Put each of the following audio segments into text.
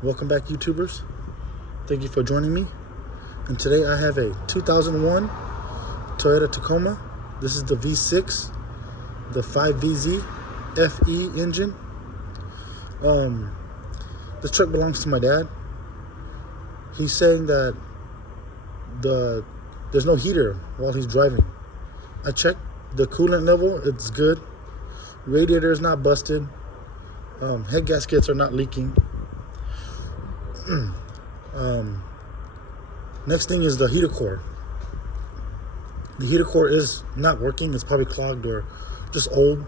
Welcome back, YouTubers. Thank you for joining me. And today I have a 2001 Toyota Tacoma. This is the V6, the 5VZ FE engine. This truck belongs to my dad. He's saying that there's no heater while he's driving. I checked the coolant level, it's good. Radiator is not busted. Head gaskets are not leaking. Next thing is the heater core. The heater core is not working. It's probably clogged or just old.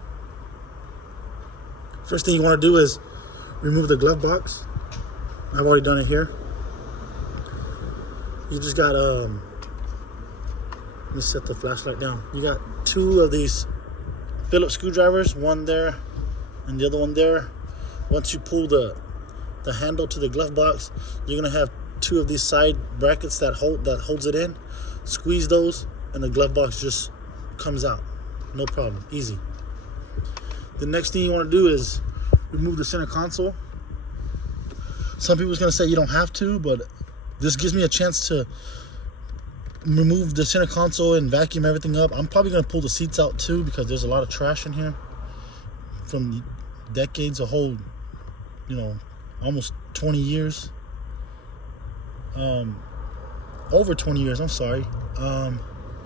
First thing you want to do is remove the glove box. I've already done it here. You just got let me set the flashlight down. You got two of these Phillips screwdrivers, one there and the other one there. Once you pull the handle to the glove box, you're gonna have two of these side brackets that holds it in. Squeeze those and the glove box just comes out. No problem, easy. The next thing you want to do is remove the center console. Some people's gonna say you don't have to, but this gives me a chance to remove the center console and vacuum everything up. I'm probably gonna pull the seats out too because there's a lot of trash in here from decades, a whole, almost 20 years. Over 20 years, I'm sorry.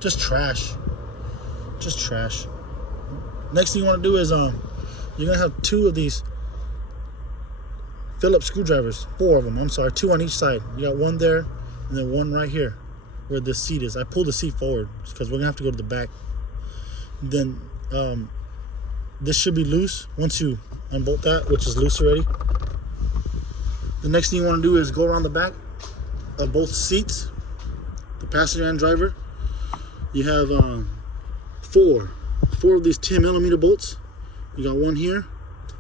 Just trash. Next thing you want to do is you're gonna have two of these Phillips screwdrivers, four of them, I'm sorry, two on each side. You got one there and then one right here where the seat is. I pulled the seat forward because we're gonna have to go to the back. Then this should be loose once you unbolt that, which is loose already. The next thing you want to do is go around the back of both seats, the passenger and driver. You have four of these 10mm bolts. You got one here,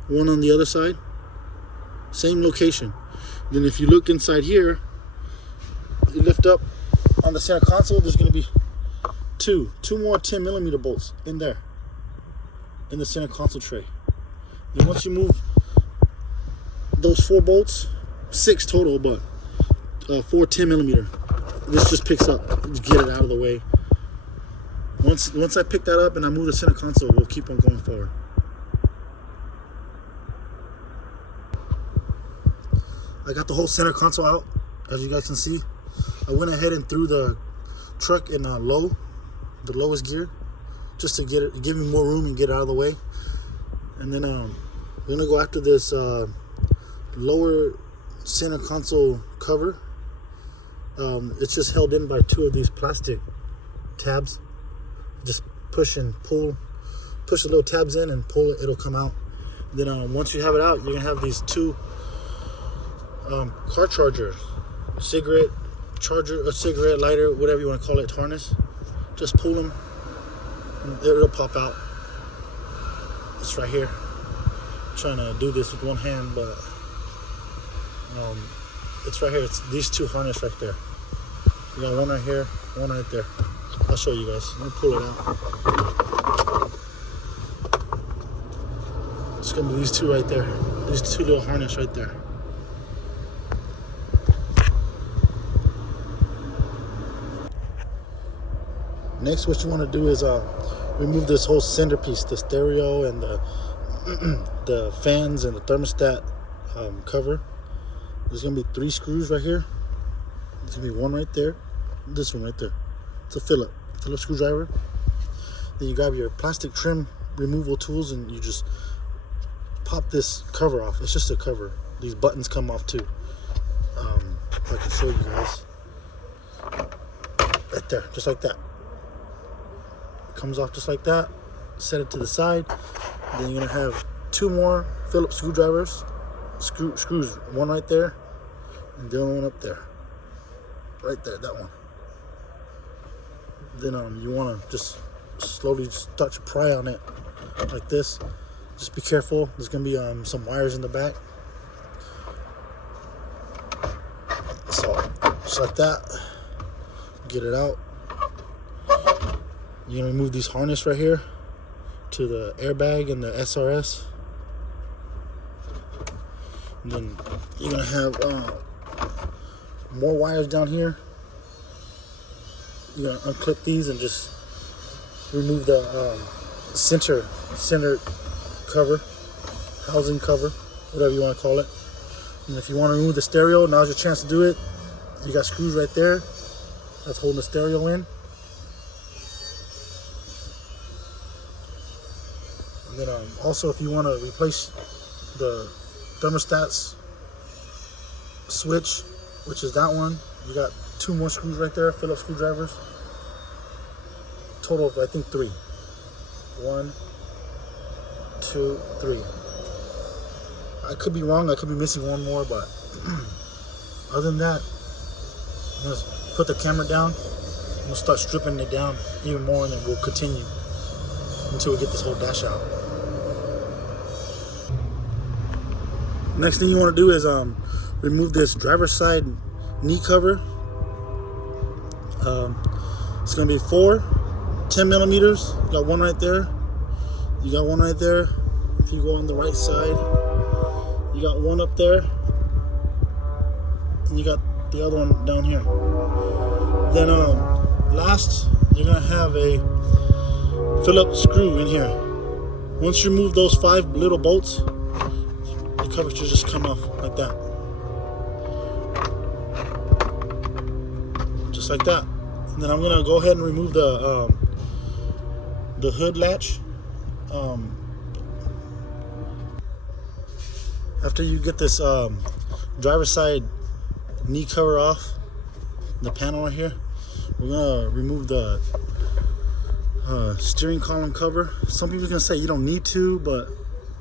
one on the other side, same location. Then if you look inside here, you lift up on the center console, there's going to be two more 10mm bolts in there in the center console tray. Then once you move those four bolts, 6 total, but 4 10mm, this just picks up. Just get it out of the way. Once I pick that up and I move the center console, we'll keep on going forward. I got the whole center console out, as you guys can see. I went ahead and threw the truck in the lowest gear, just to give me more room and get it out of the way. And then we're gonna go after this lower center console cover. It's just held in by two of these plastic tabs. Just push the little tabs in and pull it, it'll come out. Then once you have it out, you're gonna have these two car chargers, cigarette charger, a cigarette lighter, whatever you want to call it, harness. Just pull them and it'll pop out. It's right here. I'm trying to do this with one hand, but it's right here. It's these two harness right there. You got one right here, one right there. I'll show you guys. Let me pull it out. It's gonna be these two right there. These two little harness right there. Next, what you want to do is remove this whole centerpiece, the stereo and the fans and the thermostat cover. There's gonna be 3 screws right here. There's gonna be one right there, this one right there. It's a Phillips screwdriver. Then you grab your plastic trim removal tools and you just pop this cover off. It's just a cover. These buttons come off too. If I can show you guys, right there, just like that. Comes off just like that. Set it to the side. Then you're gonna have 2 more Phillips screwdrivers, screws, one right there and the other one up there, right there, that one. Then you want to just slowly start to pry on it like this. Just be careful. There's gonna be some wires in the back. So just like that, get it out. You're gonna remove these harness right here to the airbag and the SRS. And then you're gonna have more wires down here. You're gonna unclip these and just remove the center cover, housing cover, whatever you want to call it. And if you want to remove the stereo, now's your chance to do it. You got screws right there that's holding the stereo in. And then also, if you want to replace the thermostat's switch, which is that one, you got 2 more screws right there, Phillips screwdrivers. Total of, I think, 3. 1, 2, 3. I could be wrong, I could be missing one more, but other than that, I'm gonna put the camera down. We'll start stripping it down even more, and then we'll continue until we get this whole dash out. Next thing you want to do is remove this driver's side knee cover. It's gonna be 4 10 millimeters. You got one right there. You got one right there. If you go on the right side, you got one up there, and you got the other one down here. Then last, you're gonna have a Phillips screw in here. Once you remove those 5 little bolts, the cover should just come off like that. Just like that. And then I'm gonna go ahead and remove the hood latch. After you get this driver's side knee cover off, the panel right here, we're gonna remove the steering column cover. Some people are gonna say you don't need to, but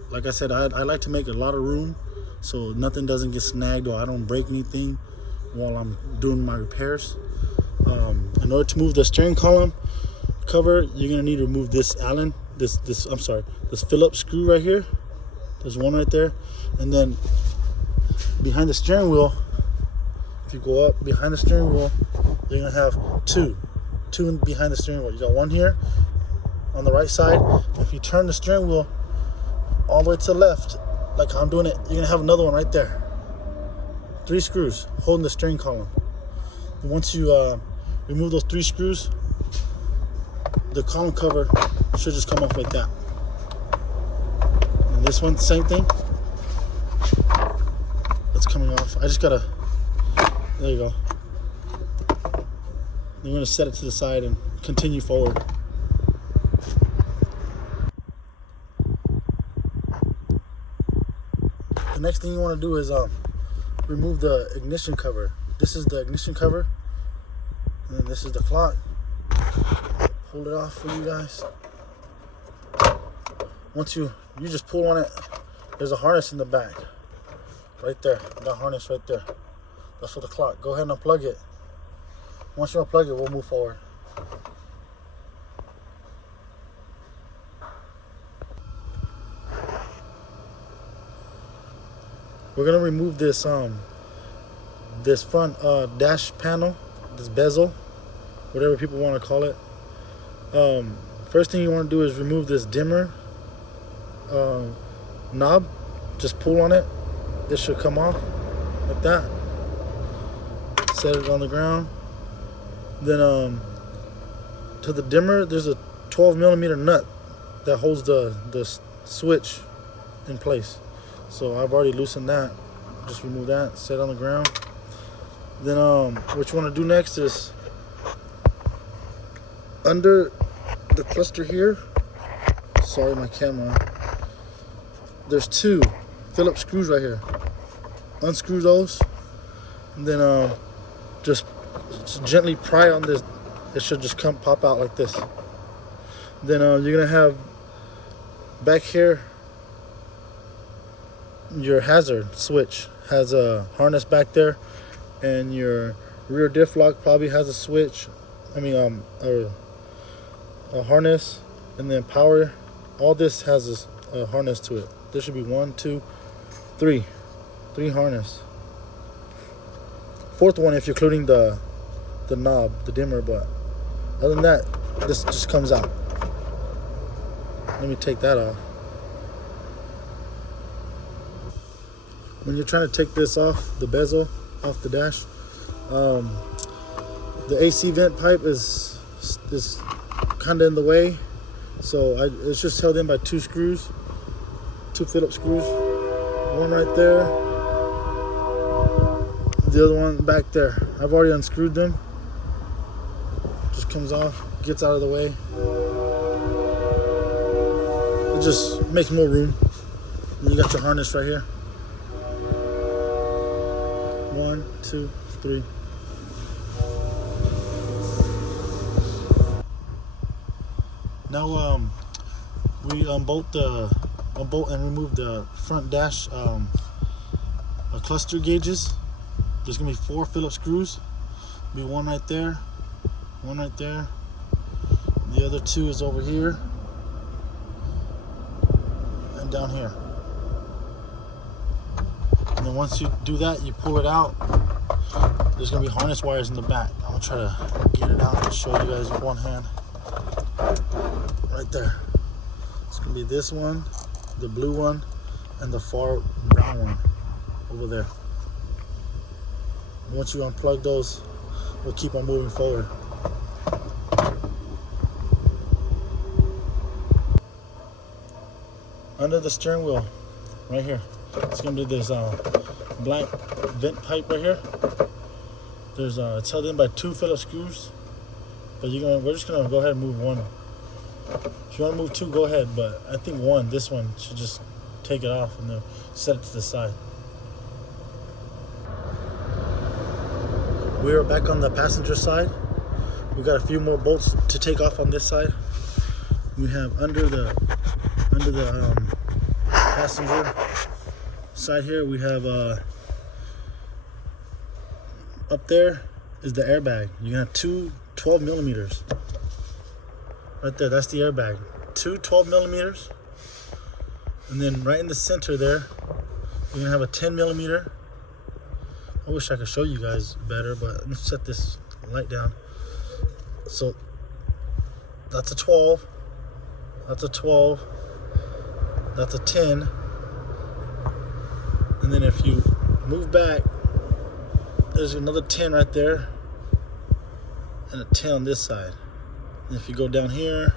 like I said, I like to make a lot of room so nothing doesn't get snagged or I don't break anything while I'm doing my repairs. In order to move the steering column cover, you're gonna need to remove this this Phillips screw right here. There's one right there, and then behind the steering wheel, if you go up behind the steering wheel, you're gonna have two behind the steering wheel. You got one here on the right side. If you turn the steering wheel all the way to the left, like I'm doing it, you're gonna have another one right there. 3 screws holding the steering column. And once you remove those 3 screws, the column cover should just come off like that. And this one, same thing. That's coming off. I just gotta, there you go. You're gonna set it to the side and continue forward. The next thing you wanna do is remove the ignition cover. This is the ignition cover, and then this is the clock. Pull it off for you guys. Once you just pull on it, there's a harness in the back. Right there, that harness right there. That's for the clock. Go ahead and unplug it. Once you unplug it, we'll move forward. We're gonna remove this this front dash panel, this bezel, whatever people want to call it. First thing you want to do is remove this dimmer knob. Just pull on it. This should come off like that. Set it on the ground. Then to the dimmer, there's a 12 millimeter nut that holds the switch in place. So I've already loosened that. Just remove that, set it on the ground. Then what you want to do next is under the cluster here, sorry my camera, there's 2 Phillips screws right here. Unscrew those, and then just gently pry on this. It should just pop out like this. Then you're gonna have back here, your hazard switch has a harness back there, and your rear diff lock probably has a switch. I mean a harness, and then power. All this has a harness to it. There should be 1, 2, 3 harness. 4th one if you're including the knob, the dimmer, but other than that, this just comes out. Let me take that off. when you're trying to take this off, the bezel off the dash, the AC vent pipe is kind of in the way, so it's just held in by 2 screws, 2 Phillips screws, one right there, the other one back there. I've already unscrewed them. Just comes off, gets out of the way. It just makes more room. And you got your harness right here. 1, 2, 3. Now we unbolt and remove the front dash cluster gauges. There's gonna be 4 Phillips screws. Be one right there, one right there. The other 2 is over here and down here. And then once you do that, you pull it out. There's gonna be harness wires in the back. I'm gonna try to get it out and show you guys with one hand. Right there. It's gonna be this one, the blue one, and the far brown one over there. Once you unplug those, we'll keep on moving forward. Under the steering wheel, right here, it's gonna be this black vent pipe right here. There's it's held in by 2 Phillips screws, but we're just gonna go ahead and move one. If you want to move 2, go ahead, but I think this one should just take it off and then set it to the side. We are back on the passenger side. We got a few more bolts to take off on this side. We have under the passenger side here, we have up there is the airbag. You're gonna have 2 12 millimeters. Right there, that's the airbag. 2 12 millimeters. And then right in the center there, you're gonna have a 10 millimeter. I wish I could show you guys better, but let me set this light down. So that's a 12, that's a 12, that's a 10. And then if you move back, there's another 10 right there and a 10 on this side. And if you go down here,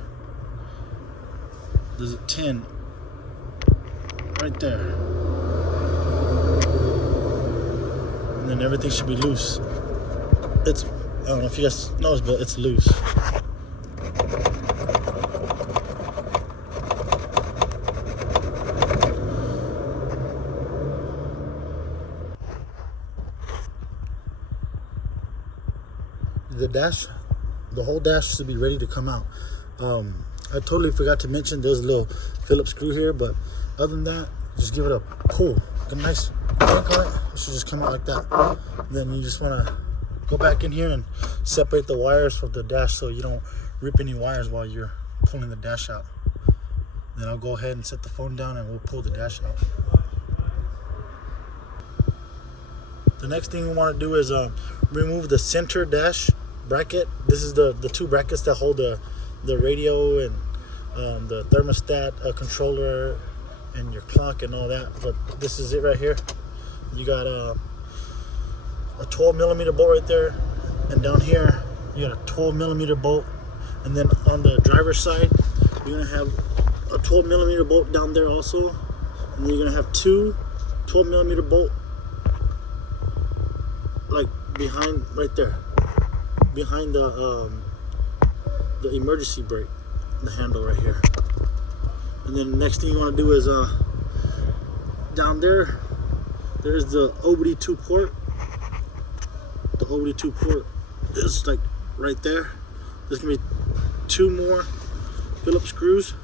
there's a 10 right there. And then everything should be loose. I don't know if you guys noticed, but it's loose. The whole dash should be ready to come out. I totally forgot to mention there's a little Phillips screw here, but other than that, just give it a pull. A nice crank on it. It should just come out like that. Then you just want to go back in here and separate the wires from the dash so you don't rip any wires while you're pulling the dash out. Then I'll go ahead and set the phone down and we'll pull the dash out. The next thing we want to do is remove the center dash bracket. This is the 2 brackets that hold the radio and the thermostat controller and your clock and all that. But this is it right here. You got a 12 millimeter bolt right there, and down here you got a 12 millimeter bolt, and then on the driver's side you're gonna have a 12 millimeter bolt down there also, and then you're gonna have 2 12 millimeter bolt like behind right there, behind the emergency brake, the handle right here. And then the next thing you want to do is down there, there's the OBD2 port. The OBD2 port is like right there. There's gonna be 2 more Phillips screws.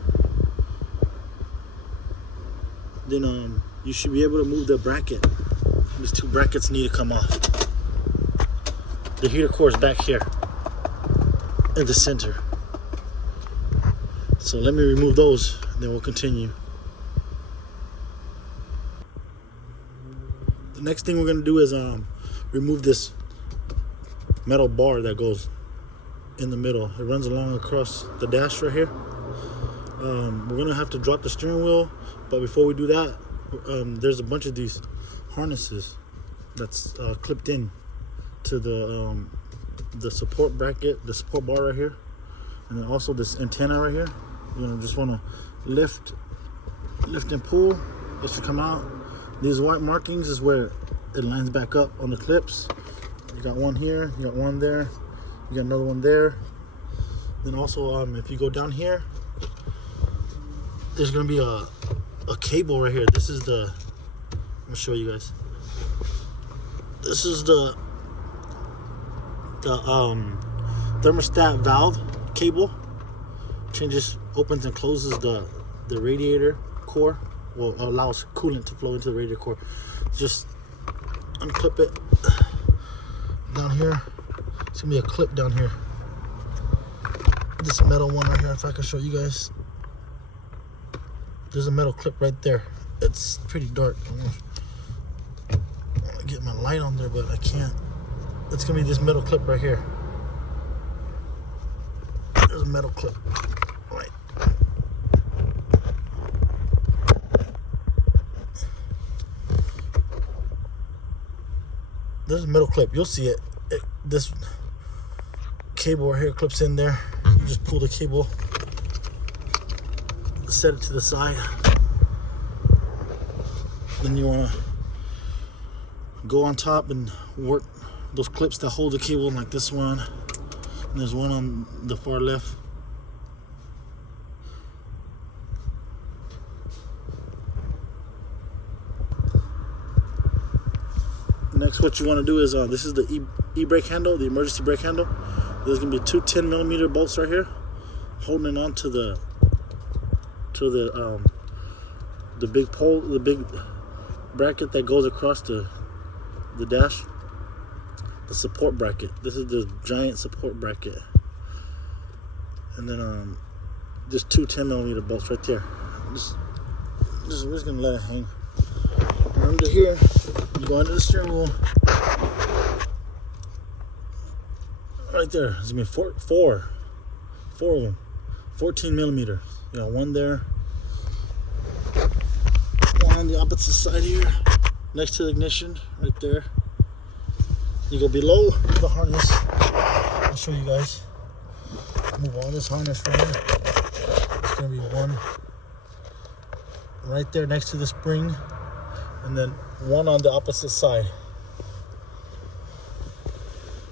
Then you should be able to move the bracket. These 2 brackets need to come off. The heater core is back here in the center. So let me remove those, and then we'll continue. The next thing we're gonna do is remove this metal bar that goes in the middle. It runs along across the dash right here. We're gonna have to drop the steering wheel, but before we do that, there's a bunch of these harnesses that's clipped in to the support bracket, the support bar right here, and then also this antenna right here. You know, just want to lift and pull. It should come out. These white markings is where it lines back up on the clips. You got one here, you got one there, you got another one there. Then also, if you go down here, there's gonna be a cable right here. This is the, I'm gonna show you guys. This is the thermostat valve cable. Changes, opens and closes the radiator core. Well, allows coolant to flow into the radiator core. Just unclip it down here. It's gonna be a clip down here. This metal one right here, if I can show you guys. There's a metal clip right there. It's pretty dark. I want to get my light on there, but I can't. It's gonna be this metal clip right here. There's a metal clip. Right. There's a metal clip. You'll see it. This cable right here clips in there. You just pull the cable, set it to the side. Then you want to go on top and work those clips that hold the cable, like this one. And there's one on the far left. Next, what you want to do is this is the e-brake handle, the emergency brake handle. There's gonna be two 10mm bolts right here, holding on to the big pole, the big bracket that goes across the dash. The support bracket. This is the giant support bracket, and then just two 10mm bolts right there. We're just gonna let it hang. And under here, you go under the steering wheel. Right there, there's gonna be four of them, 14mm. You got one there, one on the opposite side here, next to the ignition, right there. You go below the harness. I'll show you guys. Move on this harness right here. It's gonna be one right there next to the spring, and then one on the opposite side.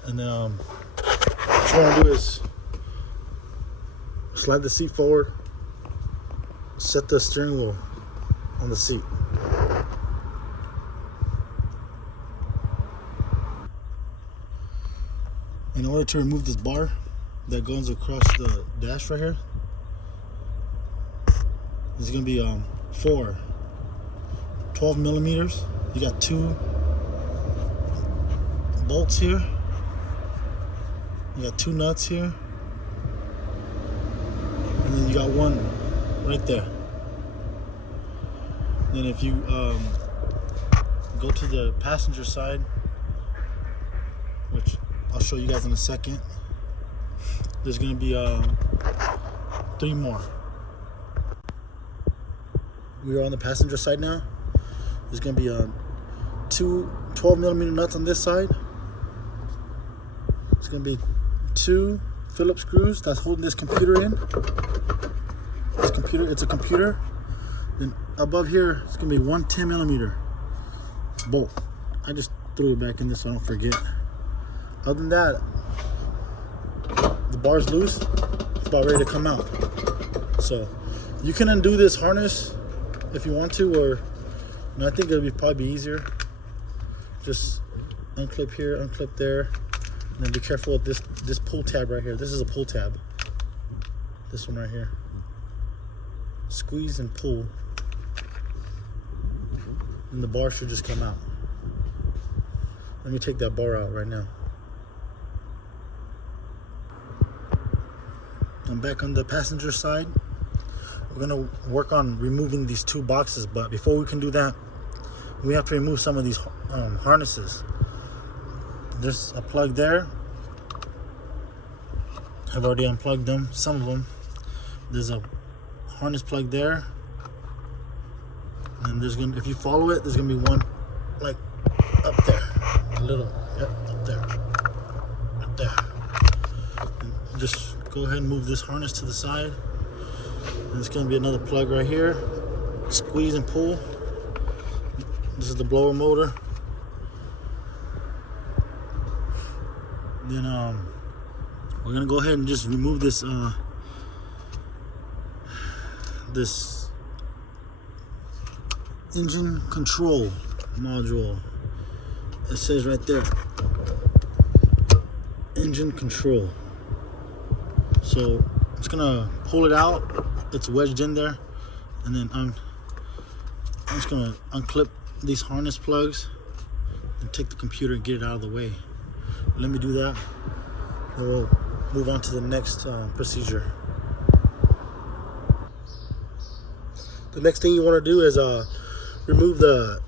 And then what you want to do is slide the seat forward, set the steering wheel on the seat. In order to remove this bar that goes across the dash right here, there's going to be 4 12mm. You got 2 bolts here. You got 2 nuts here, and then you got one right there. Then if you go to the passenger side, which I'll show you guys in a second, there's going to be 3 more. We're on the passenger side now. There's going to be 2 12mm nuts on this side. It's going to be 2 Phillips screws that's holding this computer in. It's a computer. Then above here, it's gonna be 1 10mm bolt. I just threw it back in this so I don't forget. Other than that, the bar's loose. It's about ready to come out. So you can undo this harness if you want to, or I think it'll probably be easier. Just unclip here, unclip there. And then be careful with this pull tab right here. This is a pull tab. This one right here. Squeeze and pull. And the bar should just come out. Let me take that bar out right now. I'm back on the passenger side. We're gonna work on removing these 2 boxes, but before we can do that, we have to remove some of these harnesses. There's a plug there. I've already unplugged them, some of them. There's a harness plug there. And there's gonna, if you follow it, there's gonna be one like up there, a little, yep, up there, right there. And just go ahead and move this harness to the side. And it's going to be another plug right here. Squeeze and pull. This is the blower motor. Then we're gonna go ahead and just remove this this engine control module. It says right there, engine control. So it's gonna pull it out. It's wedged in there, and then I'm just gonna unclip these harness plugs and take the computer and get it out of the way. Let me do that, and we'll move on to the next procedure. The next thing you want to do is remove the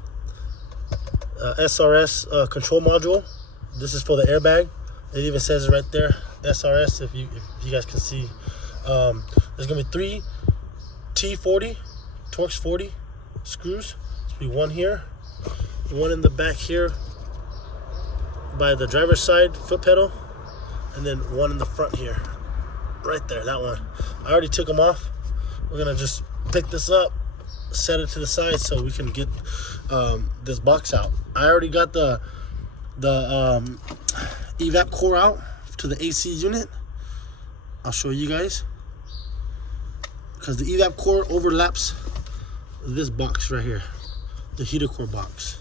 SRS control module. This is for the airbag. It even says it right there, SRS. If you guys can see, there's gonna be 3 T40 Torx 40 screws. There'll be one here, one in the back here by the driver's side foot pedal, and then one in the front here, right there, that one. I already took them off. We're gonna just pick this up, set it to the side so we can get this box out. I already got the Evap Core out to the AC unit. I'll show you guys, because the Evap Core overlaps this box right here, the heater core box.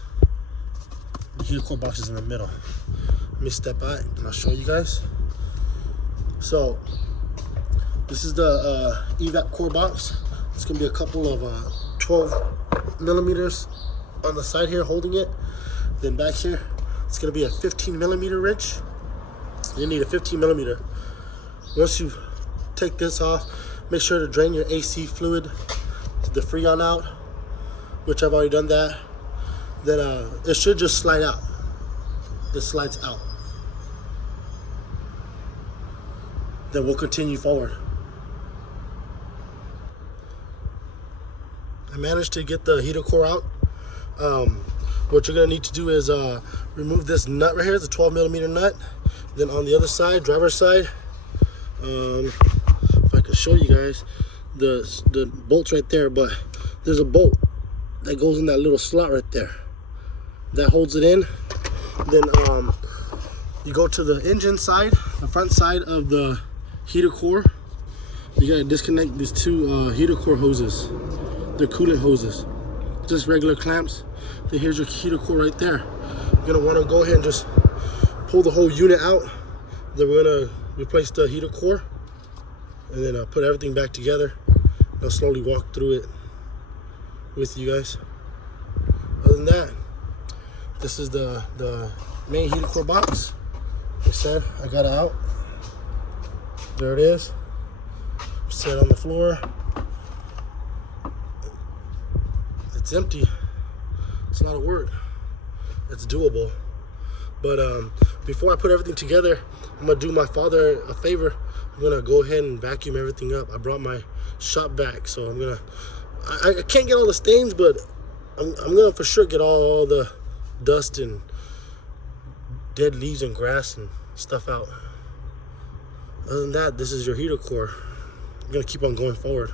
The heater core box is in the middle. Let me step out and I'll show you guys. So this is the Evap Core box. It's gonna be a couple of 12 millimeters on the side here holding it. Then back here, it's gonna be a 15 millimeter wrench. You need a 15 millimeter. Once you take this off, make sure to drain your AC fluid, the Freon out, which I've already done that. Then it should just slide out. This slides out. Then we'll continue forward. I managed to get the heater core out. What you're gonna need to do is remove this nut right here. It's a 12 millimeter nut. Then on the other side, driver's side, if I can show you guys, the bolt's right there, but there's a bolt that goes in that little slot right there. That holds it in. Then you go to the engine side, the front side of the heater core. You gotta disconnect these two heater core hoses. They're coolant hoses, just regular clamps. Then here's your heater core right there. You're gonna wanna go ahead and just pull the whole unit out. Then we're gonna replace the heater core, and then put everything back together. I'll slowly walk through it with you guys. Other than that, this is the main heater core box. Like I said, I got it out. There it is. Set it on the floor. It's empty. It's a lot of work. It's doable. But before I put everything together, I'm gonna do my father a favor. I'm gonna go ahead and vacuum everything up. I brought my shop vac, so I'm gonna. I can't get all the stains, but I'm gonna for sure get all the dust and dead leaves and grass and stuff out. Other than that, this is your heater core. I'm gonna keep on going forward.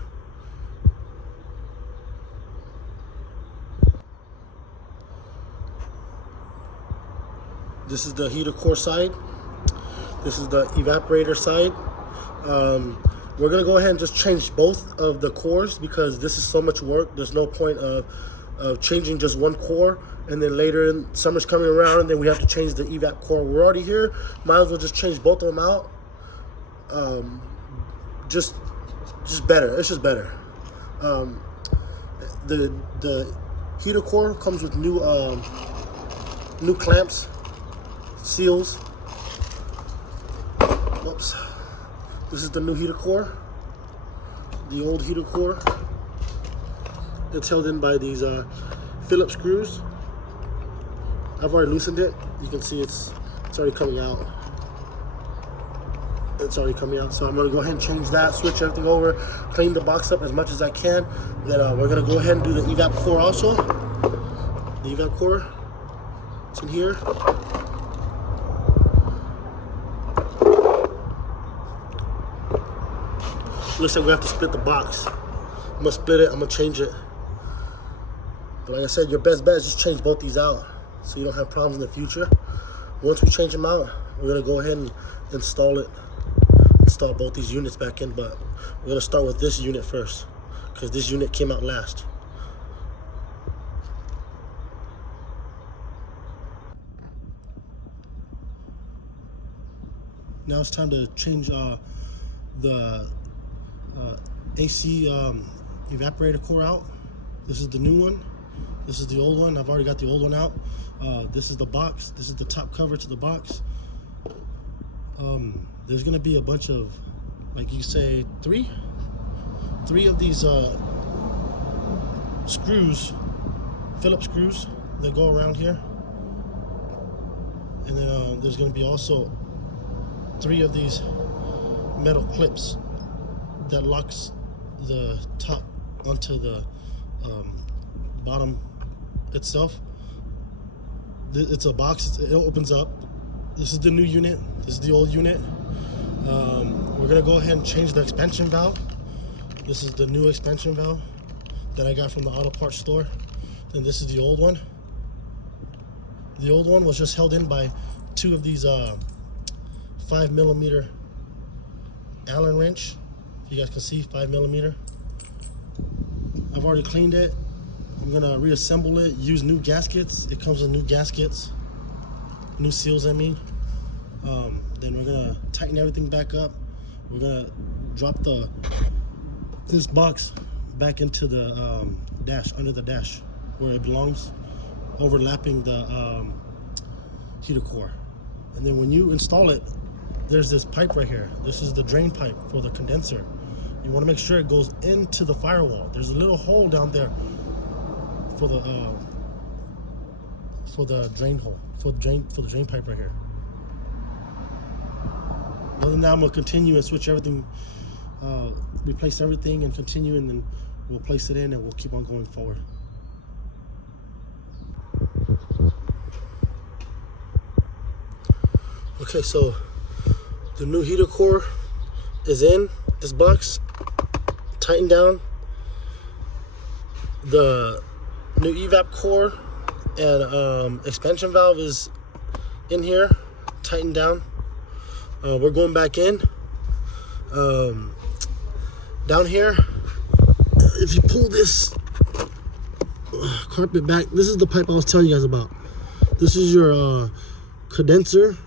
This is the heater core side. This is the evaporator side. We're gonna go ahead and just change both of the cores because this is so much work. There's no point of changing just one core and then later in summer's coming around and then we have to change the evap core. We're already here. Might as well just change both of them out. Just better. It's just better. The heater core comes with new clamps, seals. Whoops. This is the new heater core. The old heater core. It's held in by these Phillips screws. I've already loosened it. You can see it's already coming out. It's already coming out. So I'm gonna go ahead and change that, switch everything over, clean the box up as much as I can. Then we're gonna go ahead and do the evap core also. The evap core. It's in here. Looks like we have to split the box. I'm gonna split it, I'm gonna change it. But like I said, your best bet is just change both these out so you don't have problems in the future. Once we change them out, we're gonna go ahead and install both these units back in, but we're gonna start with this unit first because this unit came out last. Now it's time to change the AC evaporator core out. This is the new one. This is the old one. I've already got the old one out. This is the box. This is the top cover to the box. There's gonna be a bunch of, like you say, three of these screws, Phillips screws that go around here, and then there's gonna be also 3 of these metal clips that locks the top onto the bottom itself. It's a box, it opens up. This is the new unit, this is the old unit. We're gonna go ahead and change the expansion valve. This is the new expansion valve that I got from the auto parts store. Then this is the old one. The old one was just held in by 2 of these 5mm Allen wrench. You guys can see 5mm. I've already cleaned it. I'm gonna reassemble it, use new gaskets. It comes with new gaskets, new seals I mean. Then we're gonna tighten everything back up. We're gonna drop this box back into the dash, under the dash where it belongs, overlapping the heater core. And then when you install it, there's this pipe right here. This is the drain pipe for the condenser. You want to make sure it goes into the firewall. There's a little hole down there for the drain hole, for the drain pipe right here. Other than that, I'm gonna continue and switch everything, replace everything and continue, and then we'll place it in and we'll keep on going forward. Okay, so the new heater core is in this box, tightened down. The new evap core and expansion valve is in here, tightened down. We're going back in. Down here, if you pull this carpet back, this is the pipe I was telling you guys about. This is your condenser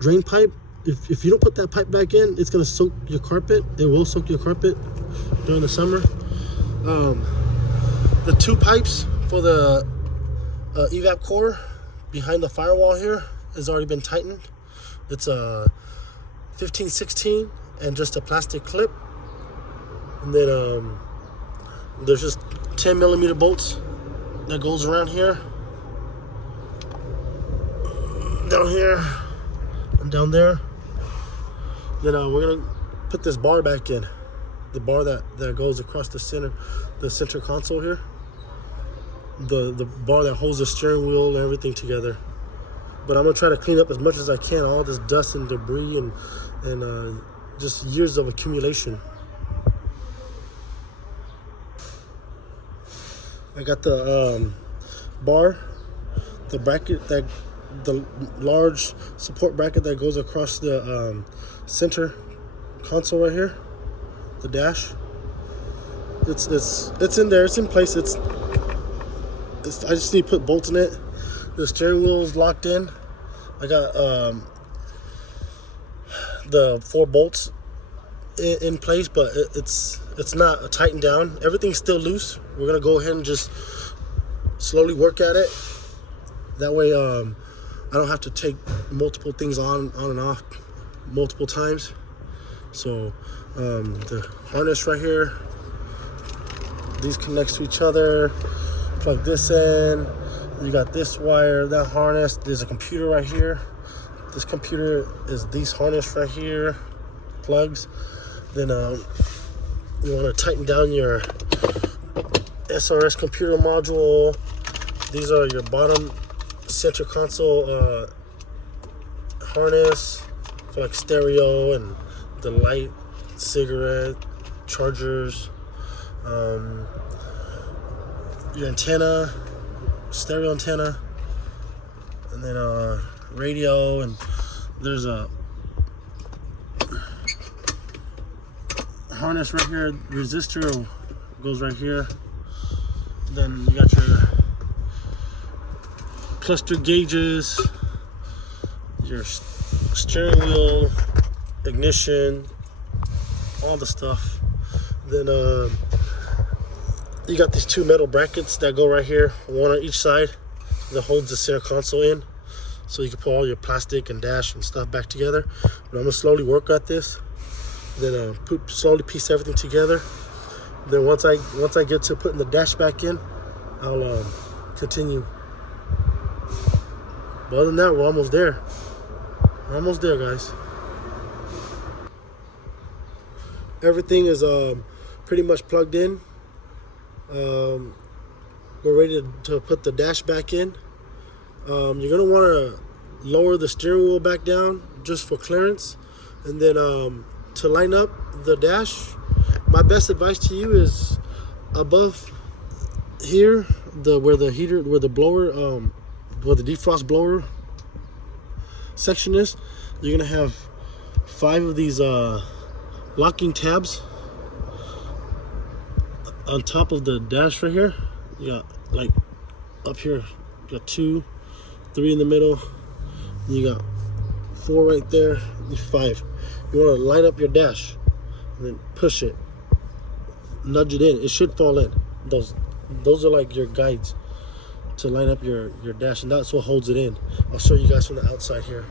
drain pipe. If you don't put that pipe back in, it's gonna soak your carpet. It will soak your carpet during the summer. The 2 pipes for the evap core behind the firewall here has already been tightened. It's a 15-16 and just a plastic clip. And then there's just 10mm bolts that goes around here, down here, and down there. Then we're gonna put this bar back in, the bar that goes across the center console here, the bar that holds the steering wheel and everything together. But I'm gonna try to clean up as much as I can, all this dust and debris and just years of accumulation. I got the bar, the bracket, the large support bracket that goes across the center console right here, the dash. It's in there, it's in place. It's I just need to put bolts in it. The steering wheel is locked in. I got the 4 bolts in place, but it's not tightened down. Everything's still loose. We're gonna go ahead and just slowly work at it. That way I don't have to take multiple things on and off multiple times. So the harness right here, these connect to each other. Plug this in. You got this wire, that harness. There's a computer right here. This computer is these harness right here, plugs. Then you want to tighten down your SRS computer module. These are your bottom center console harness for like stereo and the light, cigarette, chargers, your antenna, stereo antenna, and then radio, and there's a harness right here, resistor goes right here. Then you got your cluster gauges, your steering wheel, ignition, all the stuff. Then you got these two metal brackets that go right here, one on each side, that holds the center console in, so you can put all your plastic and dash and stuff back together. But I'm gonna slowly work at this, then slowly piece everything together. Then once I get to putting the dash back in, I'll continue. But other than that, we're almost there. We're almost there, guys. Everything is pretty much plugged in. We're ready to put the dash back in. You're gonna want to lower the steering wheel back down just for clearance, and then to line up the dash, my best advice to you is above here, where the defrost blower section is, you're gonna have 5 of these locking tabs on top of the dash right here. You got, like, up here, you got 2, 3 in the middle, and you got 4 right there, 5. You want to line up your dash and then push it, nudge it in. It should fall in. Those are like your guides to line up your dash, and that's what holds it in. I'll show you guys from the outside here.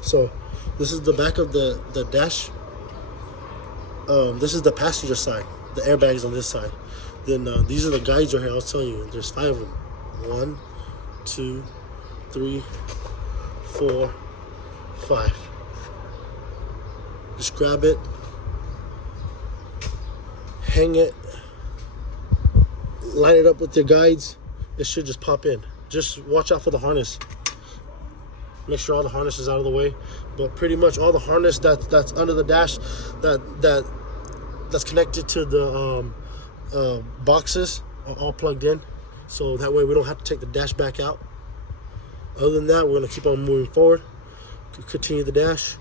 So this is the back of the dash. This is the passenger side, the airbags on this side. Then these are the guides right here. I was telling you, there's 5 of them. 1, 2, 3, 4, 5. Just grab it, hang it, line it up with your guides. It should just pop in. Just watch out for the harness. Make sure all the harness is out of the way. But pretty much all the harness that's under the dash, that's connected to the boxes, are all plugged in. So that way we don't have to take the dash back out. Other than that, we're gonna keep on moving forward. Continue the dash.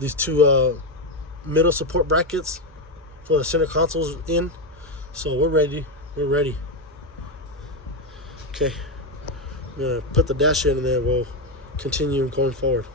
These 2 middle support brackets for the center consoles in. So we're ready. We're ready. Okay. I'm gonna put the dash in, and then we'll continue going forward.